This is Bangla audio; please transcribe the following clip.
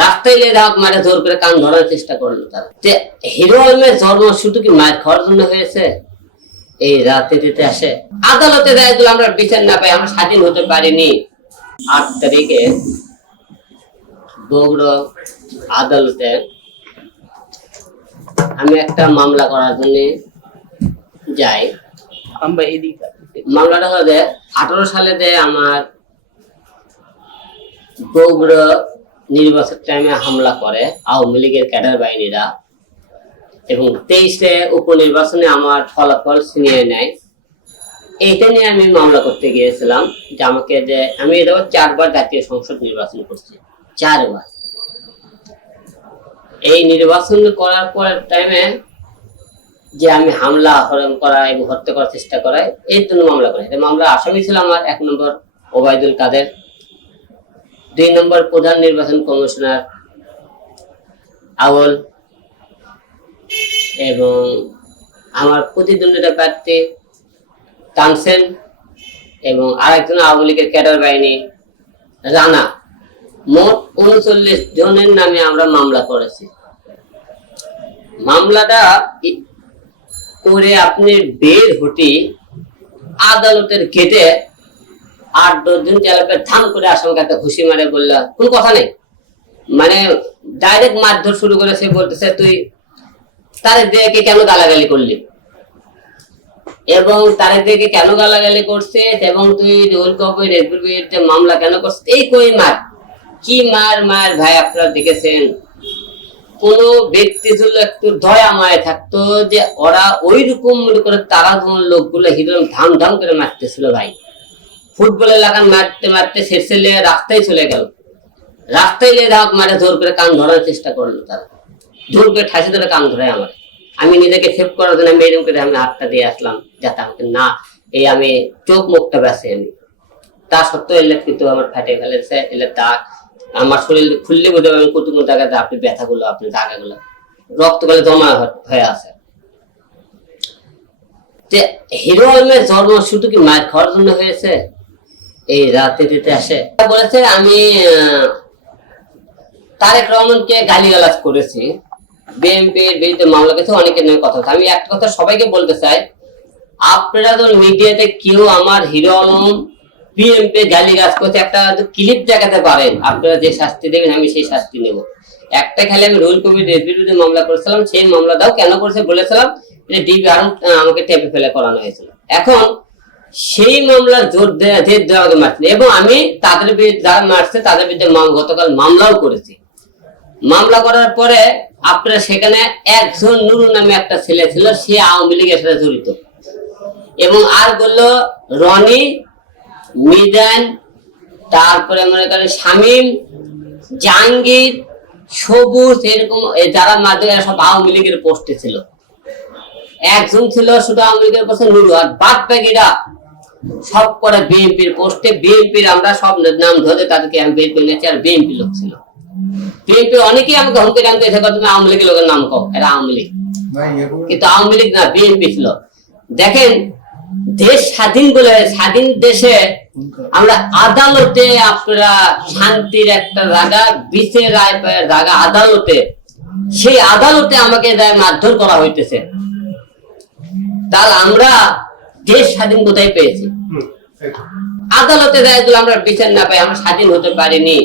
রাস্তায় গিয়ে মারে জোর করে কান ধরার চেষ্টা করল তারা। হিরো আলমের জন্ম শুধু কি মায়ের খাওয়ার জন্য হয়েছে? এই রাতে দিতে আসে। আদালতে এগুলো আমরা বিচার না পাই আমরা স্বাধীন হতে পারিনি। আট তারিখে বগুড়া আদালতে আমি একটা মামলা করার জন্য যাই। আমরা এদিকে মামলাটা হলো যে আঠারো সালে যে আমার বগুড়া নির্বাচন টাইমে হামলা করে আওয়ামী লীগের ক্যাডার বাহিনীরা। এবং তেইশে উপনির্বাচনে আমার ফলাফল ছিনিয়ে নেয়। এইটা নিয়ে আমি মামলা করতে গিয়েছিলাম যে আমাকে যে আমি এটা চারবার জাতীয় সংসদ নির্বাচন করছি। চারবার। এই নির্বাচন করার পরের টাইমে যে আমি হামলা হরণ করা এবং হত্যা করার চেষ্টা করা এর জন্য মামলা করি মামলা আসামি ছিল আমার এক নম্বর ওবায়দুল কাদের। দুই নম্বর প্রধান নির্বাচন কমিশনার আউল এবং আমার প্রতিদ্বন্দ্বিতা প্রার্থী তানসেন এবং আরেকজন আওয়ামী লীগের ক্যাডার বাহিনী রানা। মোট উনচল্লিশ জনের নামে আমরা মামলা করেছি। মামলাটা করে আপনি বের হটি আদালতের গেটে আট দশ দিন চালাপে ধাম করে একটা ঘুষি মারে বলল, কোন কথা নেই। মানে ডাইরেক্ট মারধর শুরু করে সে বলতেছে, তুই তারেক দিকে কেন গালাগালি করলি? এবং তারেক দিকে কেন গালাগালি করছে এবং তুই রোল রেসবির যে মামলা কেন করছিস? এই কই মার? কি মার মার ভাই আপনারা দেখেছেন? কোন ব্যক্তি যদি একটু দয়া মায় থাকতো যে ওরা ওই রকম করে তারা লোকগুলো হিরম ধাম ধাম করে মারতেছিল ভাই। ফুটবলের লাগান মারতে মারতে শেষে লিয়ে রাস্তায় চলে গেল। রাস্তায় লিয়ে যাক মারে জোর করে কান ধরার চেষ্টা করল তারা। জোর করে ঠাসি ধরে কান ধরে আমার আমি নিজেকে সেভ করার জন্য আমি এরকম করে আমি হাতটা দিয়ে আসলাম, যাতে আমাকে না, এই আমি চোখ মুখটা বেসে আমি তা সত্ত্বেও এলে কিন্তু আমার ফাটে ফেলেছে, এলে দাগ আমার শরীর খুললে যাবে কত কোন জায়গাতে আপনি ব্যথাগুলো, আপনি দাগাগুলো রক্ত গেলে জমা হয়ে আছে। যে হিরো জন্ম শুধু কি মায়ের খাওয়ার জন্য হয়েছে? এই রাতে দিতে আসে। বলেছে, আমি তারেক রহমানকে গালিগালাজ করেছি। বিএনপির বিরুদ্ধে মামলা কিছু অনেকের নামে কথা আমি একটা কথা সবাইকে বলতে চাই, আপনারা যখন মিডিয়াতে কেউ আমার হিরো আলম বিএনপি গাছ করতে একটা ক্লিপ দেখাতে পারেন। আপনারা যে শাস্তি দেবেন, আমি সেই শাস্তি নেব। একটা খেলে আমি রুল কবির বিরুদ্ধে মামলা করেছিলাম, সেই মামলাটাও কেন করেছে বলেছিলাম, যে ডিবি আরম আমাকে টেপে ফেলে করানো হয়েছিল। এখন সেই মামলার জোর দেওয়া মারছে এবং আমি তাদের বিরুদ্ধে যারা মারছে, তাদের বিরুদ্ধে গতকাল মামলাও করেছি। মামলা করার পরে আপনারা সেখানে একজন নুরু নামে একটা ছেলে ছিল, সে আওয়ামী লীগের সাথে জড়িত। এবং আর বলল, রনি, মিজান, তারপরে মনে করেন শামীম, জাহাঙ্গীর, সবুজ, এরকম যারা মাধ্যমে সব আওয়ামী লীগের পোস্টে ছিল। একজন ছিল শুধু আওয়ামী লীগের পোস্টে নুরু, আর বাদ বাকিরা সব করে বিএনপির পোস্টে বিএনপির আমরা সব নাম ধরে তাদেরকে আমি বের করে নিয়েছি আর বিএনপি লোক ছিল। বিএনপি অনেকেই আমাকে হুমকি টামকে এসে তুমি আওয়ামী লীগের লোকের নাম কও। এরা আওয়ামী লীগ। কিন্তু আওয়ামী লীগ না বিএনপি ছিল। দেখেন দেশ স্বাধীন বলে স্বাধীন দেশে আমরা আদালতে আপনারা শান্তির একটা জায়গা বিচার রায় জায়গা আদালতে সেই আদালতে আমাকে মারধর করা হইতেছে। তাহলে আমরা দেশ স্বাধীন কোথায় পেয়েছি? আদালতে দেয় আমরা বিচার না পাই আমরা স্বাধীন হতে পারিনি।